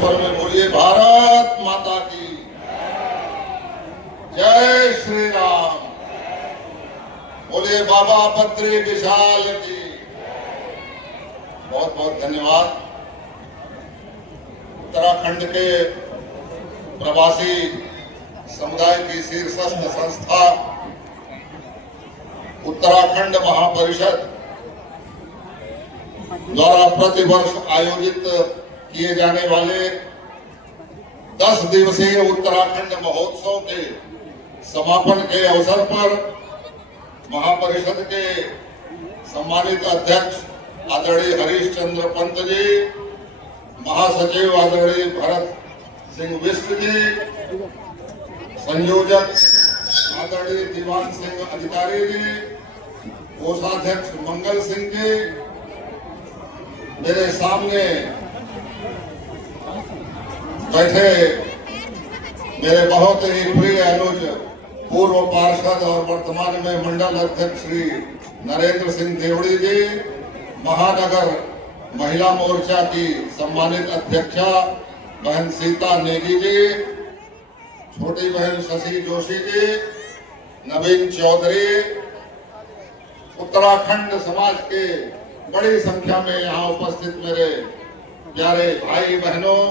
स्वर में बोलिए भारत माता की जय श्री राम। बोलिए बाबा बद्री विशाल की। बहुत बहुत धन्यवाद। उत्तराखंड के प्रवासी समुदाय की शीर्षस्थ संस्था उत्तराखंड महापरिषद द्वारा प्रतिवर्ष आयोजित किए जाने वाले 10 दिवसीय उत्तराखंड महोत्सव के समापन के अवसर पर महापरिषद के सम्मानित अध्यक्ष आदरणीय हरीश चंद्र पंत जी, महासचिव आदरणीय भरत सिंह बिष्ट जी, संयोजक आदरणीय दीवान सिंह अधिकारी जी, कोषाध्यक्ष मंगल सिंह जी, मेरे सामने बैठे मेरे बहुत ही प्रिय अनुज पूर्व पार्षद और वर्तमान में मंडल अध्यक्ष श्री नरेंद्र सिंह देवड़ी जी, महानगर महिला मोर्चा की सम्मानित अध्यक्षा बहन सीता नेगी जी, छोटी बहन शशि जोशी जी, नवीन चौधरी, उत्तराखंड समाज के बड़ी संख्या में यहाँ उपस्थित मेरे प्यारे भाई बहनों,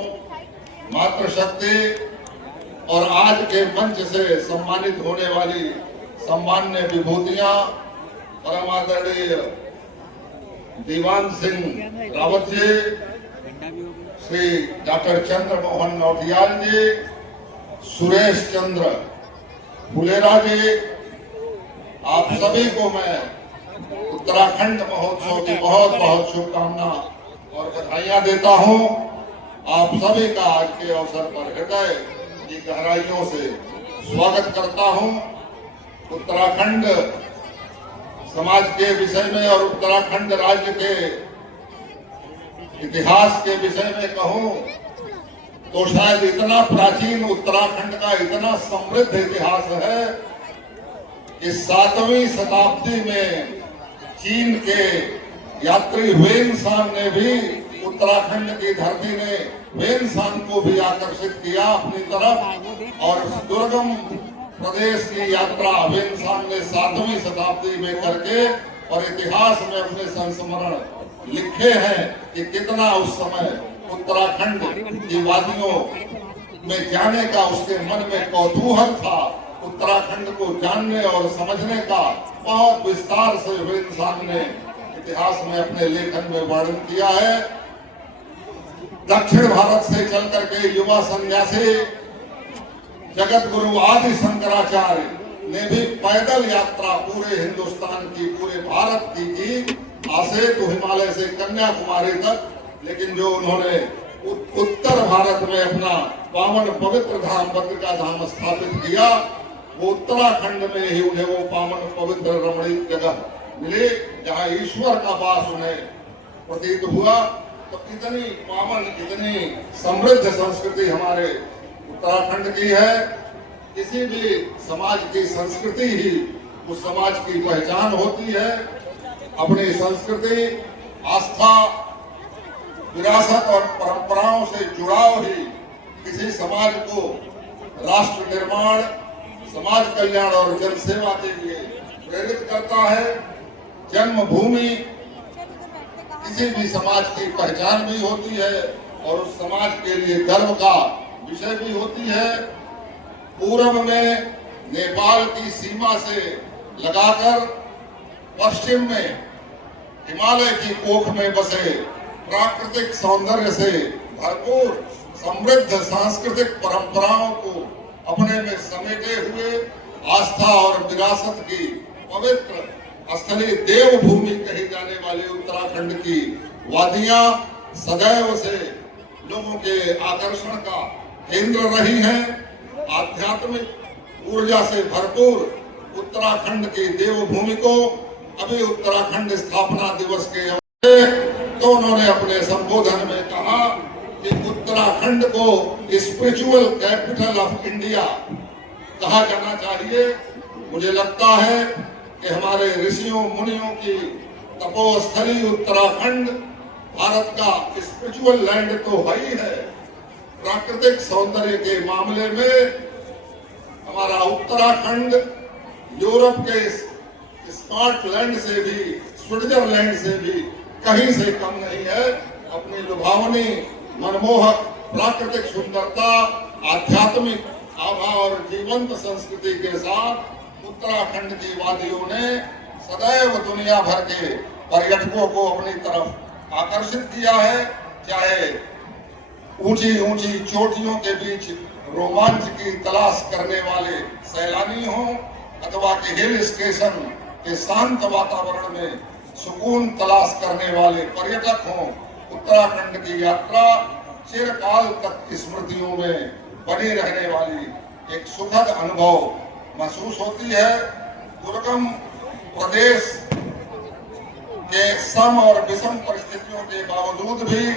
मातृशक्ति और आज के मंच से सम्मानित होने वाली सम्मान्य विभूतियां परम आदरणीय दीवान सिंह रावत जी, श्री डॉक्टर चंद्र मोहन नौटियाल जी, सुरेश चंद्र फुलेरा जी, आप सभी को मैं उत्तराखंड महोत्सव की बहुत बहुत शुभकामना और बधाइयां देता हूं। आप सभी का आज के अवसर पर हृदय की गहराइयों से स्वागत करता हूं। उत्तराखंड समाज के विषय में और उत्तराखंड राज्य के इतिहास के विषय में कहूं तो शायद इतना प्राचीन उत्तराखंड का इतना समृद्ध इतिहास है कि 7वीं शताब्दी में चीन के यात्री वेनसान ने भी उत्तराखंड की धरती ने वेनसान को भी आकर्षित किया अपनी तरफ और दुर्गम प्रदेश की यात्रा वेनसान ने 7वीं शताब्दी में करके और इतिहास में अपने संस्मरण लिखे हैं कि कितना उस समय उत्तराखंड की वादियों में जाने का उसके मन में कौतूहल था। उत्तराखंड को जानने और समझने का बहुत विस्तार से वेनसान ने इतिहास में अपने लेखन में वर्णन किया है। दक्षिण भारत से चल करके युवा सन्यासी जगत गुरु आदि शंकराचार्य ने भी पैदल यात्रा पूरे हिंदुस्तान की, पूरे भारत की आसे तो हिमालय से कन्याकुमारी तक, लेकिन जो उन्होंने उत्तर भारत में अपना पावन पवित्र धाम बद्रिका धाम स्थापित किया, वो उत्तराखंड में ही उन्हें वो पावन पवित्र रमणीक जगह मिले जहाँ ईश्वर का वास उन्हें प्रतीत हुआ। तो इतनी पावन, इतनी समृद्ध संस्कृति हमारे उत्तराखंड की है। किसी भी समाज की संस्कृति ही उस समाज की पहचान होती है। अपनी संस्कृति, आस्था, विरासत और परंपराओं से जुड़ाव ही किसी समाज को राष्ट्र निर्माण, समाज कल्याण और जनसेवा के लिए प्रेरित करता है। जन्मभूमि किसी भी समाज की पहचान भी होती है और उस समाज के लिए गर्व का विषय भी होती है। पूर्व में नेपाल की सीमा से लगाकर पश्चिम में हिमालय की कोख में बसे प्राकृतिक सौंदर्य से भरपूर समृद्ध सांस्कृतिक परंपराओं को अपने में समेटे हुए आस्था और विरासत की पवित्र स्थलीय देवभूमि कही जाने वाली उत्तराखंड की वादियां सदैव से लोगों के आकर्षण का केंद्र रही हैं। आध्यात्मिक ऊर्जा से भरपूर उत्तराखंड की देवभूमि को अभी उत्तराखंड स्थापना दिवस के तो उन्होंने अपने संबोधन में कहा कि उत्तराखंड को स्पिरिचुअल कैपिटल ऑफ इंडिया कहा जाना चाहिए। मुझे लगता है कि हमारे ऋषियों मुनियों की तपोस्थली उत्तराखंड भारत का स्पिरिचुअल लैंड तो है ही है, प्राकृतिक सौंदर्य के मामले में हमारा उत्तराखंड यूरोप के स्कॉटलैंड से भी, स्विट्जरलैंड से भी कहीं से कम नहीं है। अपनी लुभावनी, मनमोहक प्राकृतिक सुंदरता, आध्यात्मिक आभा और जीवंत संस्कृति के साथ उत्तराखंड की वादियों ने सदैव दुनिया भर के पर्यटकों को अपनी तरफ आकर्षित किया है। चाहे ऊंची ऊंची चोटियों के बीच रोमांच की तलाश करने वाले सैलानी हों अथवा कि हिल स्टेशन के शांत वातावरण में सुकून तलाश करने वाले पर्यटक हों, उत्तराखंड की यात्रा चिरकाल तक स्मृतियों में बनी रहने वाली एक सुखद अनुभव महसूस होती है। दुर्गम प्रदेश के सम और विषम परिस्थितियों के बावजूद भी,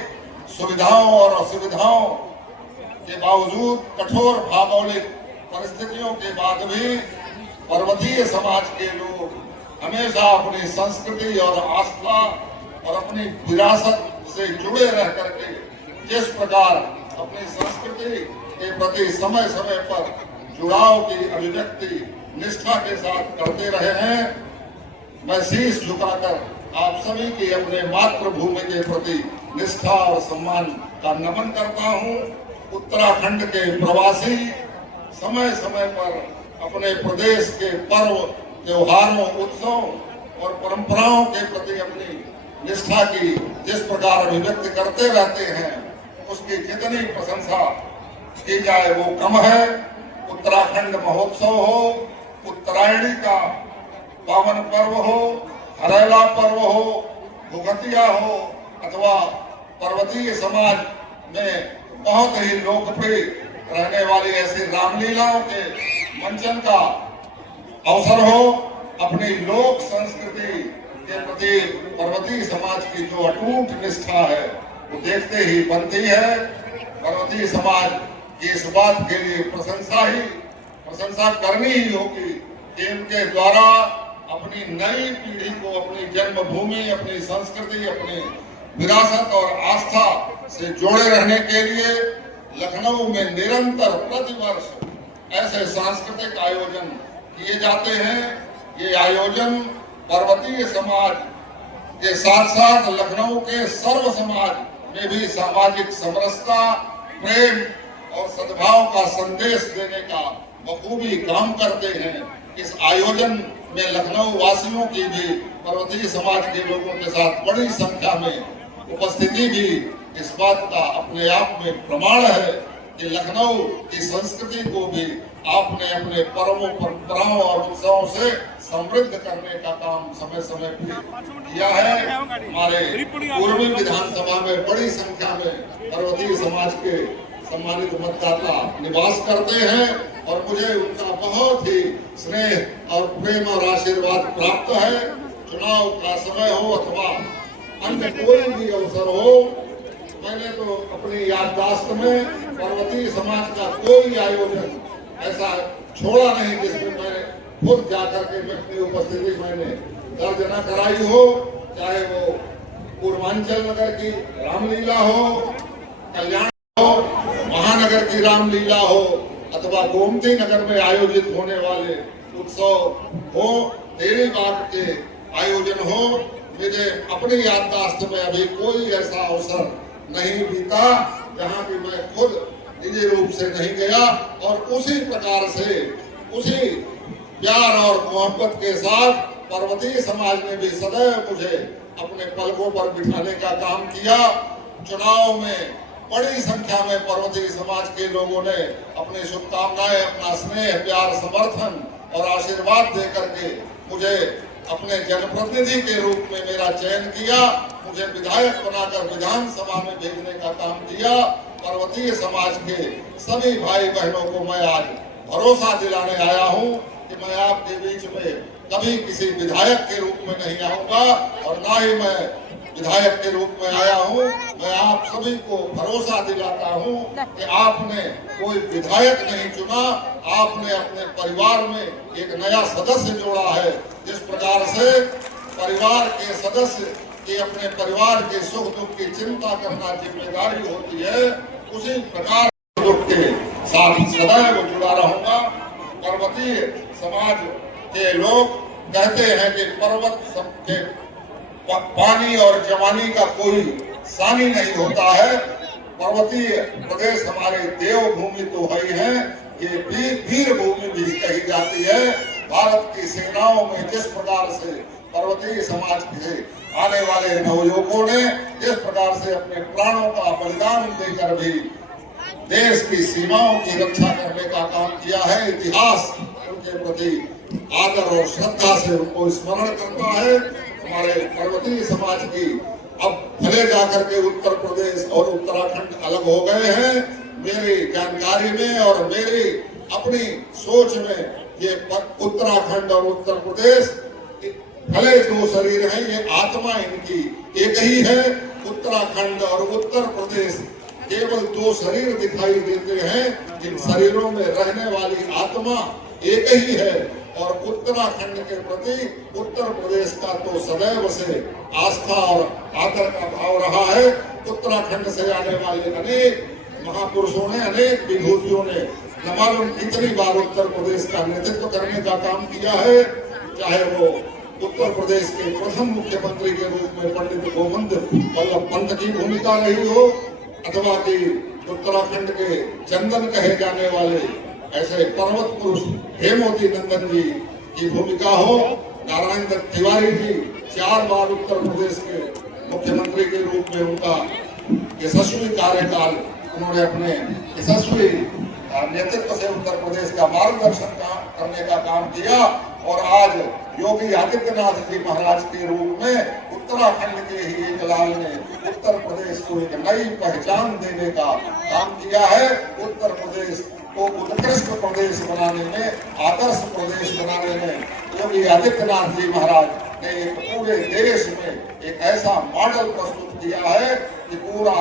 सुविधाओं और असुविधाओं के बावजूद, कठोर भौगोलिक परिस्थितियों के बाद भी पर्वतीय समाज के लोग हमेशा अपनी संस्कृति और आस्था और अपनी विरासत से जुड़े रह करके जिस प्रकार अपनी संस्कृति के प्रति समय समय पर जुड़ाव की अभिव्यक्ति निष्ठा के साथ करते रहे हैं, मैं शीश झुकाकर आप सभी की अपने मातृभूमि के प्रति निष्ठा और सम्मान का नमन करता हूं। उत्तराखंड के प्रवासी समय समय पर अपने प्रदेश के पर्व, त्योहारों, उत्सव और परंपराओं के प्रति अपनी निष्ठा की जिस प्रकार अभिव्यक्ति करते रहते हैं, उसकी जितनी प्रशंसा की जाए वो कम है। उत्तराखंड महोत्सव हो, उत्तरायणी का पावन पर्व हो, हरेला पर्व हो, भुगतिया हो अथवा पर्वतीय समाज में बहुत ही लोकप्रिय रहने वाली ऐसी रामलीलाओं के मंचन का अवसर हो, अपनी लोक संस्कृति के प्रति पर्वतीय समाज की जो अटूट निष्ठा है वो देखते ही बनती है। पर्वतीय समाज की इस बात के लिए प्रशंसा करनी ही होगी कि इनके द्वारा अपनी नई पीढ़ी को अपनी जन्मभूमि, अपनी संस्कृति, अपनी विरासत और आस्था से जोड़े रहने के लिए लखनऊ में निरंतर प्रतिवर्ष ऐसे सांस्कृतिक आयोजन किए जाते हैं। ये आयोजन पर्वतीय समाज के साथ साथ लखनऊ के सर्व समाज में भी सामाजिक समरसता, प्रेम और सद्भाव का संदेश देने का बखूबी काम करते हैं। इस आयोजन में लखनऊ वासियों की भी पर्वतीय समाज के लोगों के साथ बड़ी संख्या में उपस्थिति भी इस बात का अपने आप में प्रमाण है कि लखनऊ की संस्कृति को भी आपने अपने पर्वों, परंपराओं और उत्सवों से समृद्ध करने का काम समय समय पर किया है। हमारे पूर्वी विधानसभा में बड़ी संख्या में पर्वतीय समाज के सम्मानित मतदाता निवास करते हैं और मुझे उनका बहुत ही स्नेह और प्रेम और आशीर्वाद प्राप्त है। चुनाव का समय हो अथवा अन्य कोई भी अवसर हो, मैंने तो अपनी याददाश्त में पर्वतीय समाज का कोई आयोजन ऐसा छोड़ा नहीं जिसमें मैं खुद जाकर के अपनी उपस्थिति मैंने दर्ज न कराई हो। चाहे वो पूर्वांचल नगर की रामलीला हो, कल्याण हो, महानगर की रामलीला हो अथवा गोमती नगर में आयोजित होने वाले उत्सव हो, तेरी बाग के आयोजन हो, मुझे अपनी याददाश्त में अभी कोई ऐसा अवसर नहीं बीता जहां की मैं खुद निजी रूप से नहीं गया और उसी प्रकार से उसी प्यार और मोहब्बत के साथ पर्वतीय समाज ने भी सदैव मुझे अपने पलकों पर बिठाने का काम किया। चुनाव में बड़ी संख्या में पर्वतीय समाज के लोगों ने अपनी शुभकामनाएं, अपना स्नेह, प्यार, समर्थन और आशीर्वाद दे करके मुझे अपने जनप्रतिनिधि के रूप में मेरा चयन किया, मुझे विधायक बनाकर विधानसभा में भेजने का काम किया। पर्वतीय समाज के सभी भाई बहनों को मैं आज भरोसा दिलाने आया हूं कि मैं आपके बीच में कभी किसी विधायक के रूप में नहीं आऊंगा और ना ही मैं विधायक के रूप में आया हूं। मैं आप सभी को भरोसा दिलाता हूं कि आपने कोई विधायक नहीं चुना, आपने अपने परिवार में एक नया सदस्य जोड़ा है। जिस प्रकार से परिवार के सदस्य की अपने परिवार के सुख दुख की चिंता करना जिम्मेदारी होती है, उसी प्रकार सदैव जुड़ा रहूंगा। पर्वतीय समाज के लोग कहते हैं कि पर्वत सबके पानी और जवानी का कोई सानी नहीं होता है। पर्वतीय प्रदेश हमारे देवभूमि तो है ही है, ये वीर भूमि भी कही जाती है। भारत की सेनाओं में जिस प्रकार से पर्वतीय समाज के आने वाले नवयुवकों ने जिस प्रकार से अपने प्राणों का बलिदान देकर भी देश की सीमाओं की रक्षा करने का काम किया है, इतिहास उनके प्रति आदर और श्रद्धा से उनको स्मरण करता है। हमारे पर्वतीय समाज की अब भले जाकर के उत्तर प्रदेश और उत्तराखंड अलग हो गए हैं, मेरी जानकारी में और मेरी अपनी सोच में ये उत्तराखंड और उत्तर प्रदेश भले दो शरीर हैं, ये आत्मा इनकी एक ही है। उत्तराखंड और उत्तर प्रदेश केवल दो शरीर दिखाई देते हैं, इन शरीरों में रहने वाली आत्मा एक ही है। और उत्तराखंड के प्रति उत्तर प्रदेश का तो सदैव से आस्था और आदर का भाव रहा है। उत्तराखंड से आने वाले अनेक महापुरुषों ने, अनेक विभूतियों ने न मालूम कितनी बार उत्तर प्रदेश का नेतृत्व करने का काम किया है। चाहे वो उत्तर प्रदेश के प्रथम मुख्यमंत्री के रूप में पंडित गोविंद वल्लभ पंत की भूमिका रही हो, अथवा कि उत्तराखंड के चंदन कहे जाने वाले ऐसे पर्वत पुरुष हेमवती नंदन जी की भूमिका हो, नारायण दत्त तिवारी जी 4 बार उत्तर प्रदेश के मुख्यमंत्री के रूप में उनका यशस्वी कार्यकाल उन्होंने अपने यशस्वी नेतृत्व से उत्तर प्रदेश का मार्गदर्शन करने का काम किया। और आज योगी आदित्यनाथ जी महाराज के रूप में उत्तराखंड के ही एक लाल ने उत्तर प्रदेश को एक नई पहचान देने का काम किया है। उत्तर प्रदेश को उत्कृष्ट प्रदेश बनाने में, आदर्श प्रदेश बनाने में योगी आदित्यनाथ जी महाराज ने एक पूरे देश में एक ऐसा मॉडल प्रस्तुत किया है कि पूरा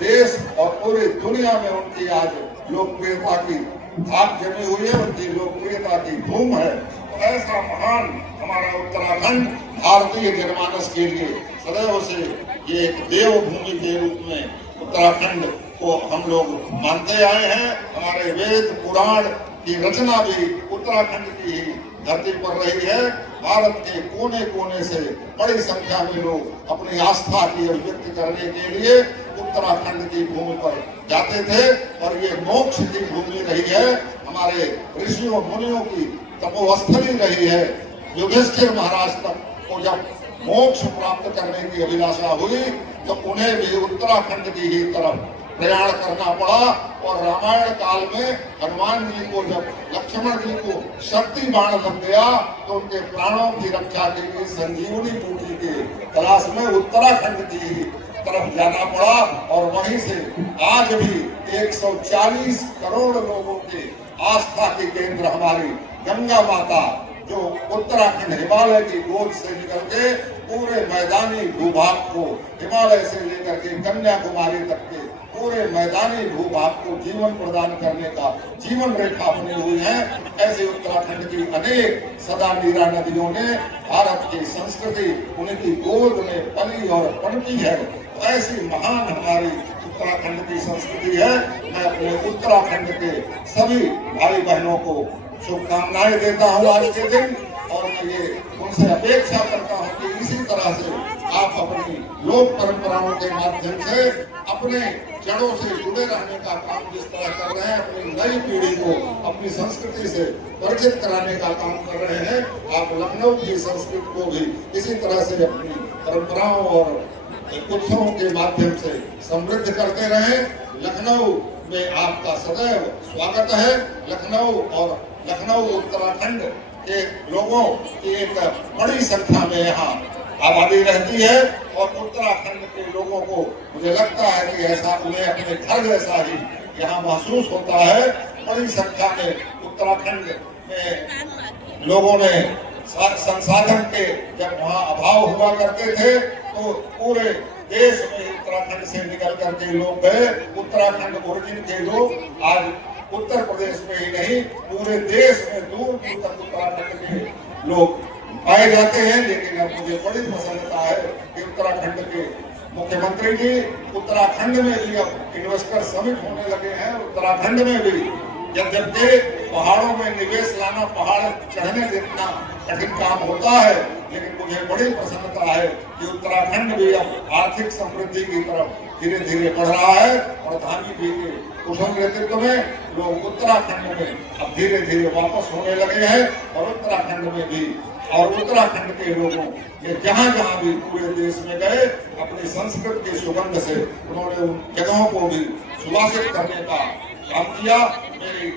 देश और पूरी दुनिया में उनकी आज लोकप्रियता की धाक जमी हुई है, उनकी लोकप्रियता की धूम है। तो ऐसा महान हमारा उत्तराखंड भारतीय जनमानस के लिए सदैव से ये एक देवभूमि के रूप में उत्तराखंड को हम लोग मानते आए हैं। हमारे वेद पुराण की रचना भी उत्तराखंड की ही धरती पर रही है। भारत के कोने कोने से बड़ी संख्या में लोग अपनी आस्था की अभिव्यक्ति करने के लिए उत्तराखंड की भूमि पर जाते थे और ये मोक्ष की भूमि रही है। हमारे ऋषियों मुनियों की तपोस्थली रही है। युधिष्ठिर महाराज तक को जब मोक्ष प्राप्त करने की अभिलाषा हुई तो उन्हें भी उत्तराखंड की ही तरफ प्रयाण करना पड़ा। और रामायण काल में हनुमान जी को जब लक्ष्मण जी को शक्ति बाण लग गया तो उनके प्राणों की रक्षा के लिए संजीवनी बूटी के तलाश में उत्तराखंड की ही तरफ जाना पड़ा। और वहीं से आज भी 140 करोड़ लोगों के आस्था के केंद्र हमारी गंगा माता, जो उत्तराखंड हिमालय की गोद से निकल के पूरे मैदानी भूभाग को, हिमालय से लेकर के कन्याकुमारी तक के पूरे मैदानी भूभाग को जीवन प्रदान करने का जीवन रेखा बनी हुई है। ऐसे उत्तराखंड की अनेक सदा नीरा नदियों ने भारत की संस्कृति उनकी गोद में पली और पनपी है। तो ऐसी महान हमारी उत्तराखंड की संस्कृति है। मैं अपने उत्तराखंड के सभी भाई बहनों को शुभकामनाएं देता हूँ आज के दिन। और मैं ये उनसे अपेक्षा करता हूँ कि इसी तरह से आप अपनी लोक परंपराओं के माध्यम से अपने जड़ों से जुड़े रहने का काम जिस तरह कर रहे हैं, अपनी नई पीढ़ी को अपनी संस्कृति से परिचित कराने का काम कर रहे हैं, आप लखनऊ की संस्कृति को भी इसी तरह से अपनी परंपराओं और उत्सवों के माध्यम से समृद्ध करते रहें। लखनऊ में आपका सदैव स्वागत है। लखनऊ और लखनऊ उत्तराखंड के लोगों की एक बड़ी संख्या में यहाँ आबादी रहती है और उत्तराखंड के लोगों को मुझे लगता है कि ऐसा उन्हें अपने घर जैसा ही यहाँ महसूस होता है। बड़ी संख्या में उत्तराखंड में लोगों ने संसाधन के जब वहाँ अभाव हुआ करते थे तो पूरे देश में उत्तराखंड से निकल करके लोग गए। उत्तराखंड ओरिजिन के लोग आज उत्तर प्रदेश में ही नहीं पूरे देश में दूर दूर तक उत्तराखंड के लोग पाए जाते हैं। लेकिन अब मुझे बड़ी प्रसन्नता है कि उत्तराखंड के मुख्यमंत्री जी उत्तराखंड में भी अब इन्वेस्टर समिट होने लगे हैं। उत्तराखंड में भी जबकि पहाड़ों में निवेश लाना पहाड़ चढ़ने जितना कठिन काम होता है, लेकिन मुझे बड़ी प्रसन्नता है कि उत्तराखंड भी अब आर्थिक समृद्धि की तरफ धीरे धीरे बढ़ रहा है और धामी जी के कुशल नेतृत्व में लोग उत्तराखंड में अब धीरे धीरे वापस होने लगे हैं और उत्तराखंड में भी और उत्तराखंड के लोगों ये जहां जहां भी पूरे देश में गए अपनी संस्कृत की सुगंध से उन्होंने उन जगहों को भी सुवासित करने का काम किया। मेरी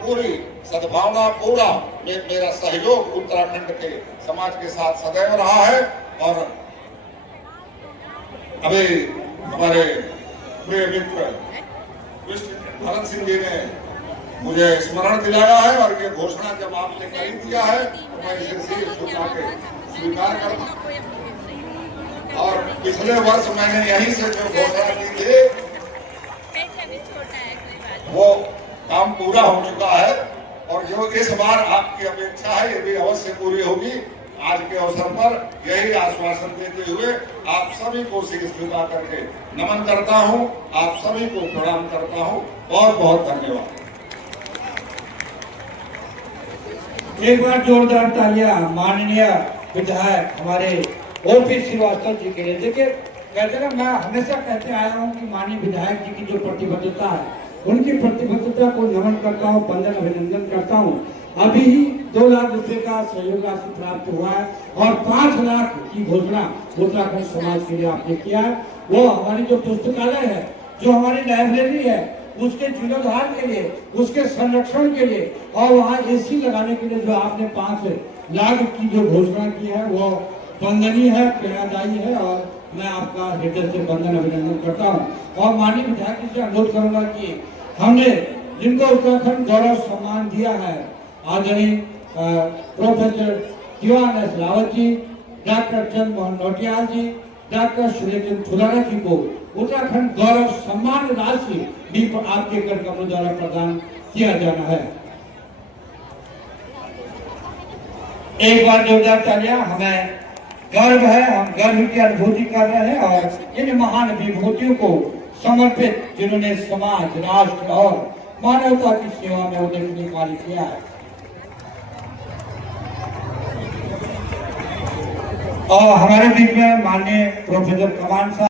पूरी सद्भावना पूरा मेरा सहयोग उत्तराखंड के समाज के साथ सदैव रहा है। और अभी हमारे प्रिय मित्र भरत सिंह जी ने मुझे स्मरण दिलाया है और ये घोषणा जब आपने कर दिया है तो मैं इसे सिर झुका के स्वीकार करता हूं। और पिछले वर्ष मैंने यहीं से जो घोषणा की थी वो काम पूरा हो चुका है और जो इस बार आपकी अपेक्षा है ये भी अवश्य पूरी होगी। आज के अवसर पर यही आश्वासन देते हुए आप सभी को सिर झुका करके नमन करता हूं, आप सभी को प्रणाम करता हूं। बहुत बहुत धन्यवाद। एक बार जोरदार तालियां माननीय विधायक हमारे ओपी श्रीवास्तव जी के लिए। देखिए कहते ना, मैं हमेशा कहते आया हूं कि माननीय विधायक जी की जो प्रतिबद्धता है उनकी प्रतिबद्धता को नमन करता हूं, वंदन अभिनंदन करता हूं। अभी ही 2 लाख रुपए का सहयोग राशि प्राप्त हुआ है और 5 लाख की घोषणा उत्तराखंड समाज के लिए आपने किया है। वो हमारी जो पुस्तकालय है, जो हमारी लाइब्रेरी है, उसके जीर्णोद्धार के लिए, उसके संरक्षण के लिए और वहाँ एसी लगाने के लिए जो आपने 5 लाख की जो घोषणा की है वो वंदनीय है, प्रेरणादायी है और मैं आपका हृदय से वंदन अभिनंदन करता हूँ। और माननीय विधायक जी से अनुरोध करूंगा कि हमने जिनको उत्तराखंड गौरव सम्मान दिया है, आदरणीय प्रोफेसर दीवान एस रावत जी, डॉक्टर चंद्र मोहन नौटियाल जी, डॉक्टर सुरेंद्र फुलारा जी को उत्तराखंड गौरव सम्मान राशि भी आपके कर कमलों द्वारा प्रदान किया जाना है। एक बार जोरदार तालियां। हमें गर्व है, हम गर्व की अनुभूति कर रहे हैं और इन महान विभूतियों को समर्पित जिन्होंने समाज, राष्ट्र और मानवता की सेवा में उल्लेखनीय कार्य किया है। और हमारे बीच में माननीय प्रोफेसर कमान साहब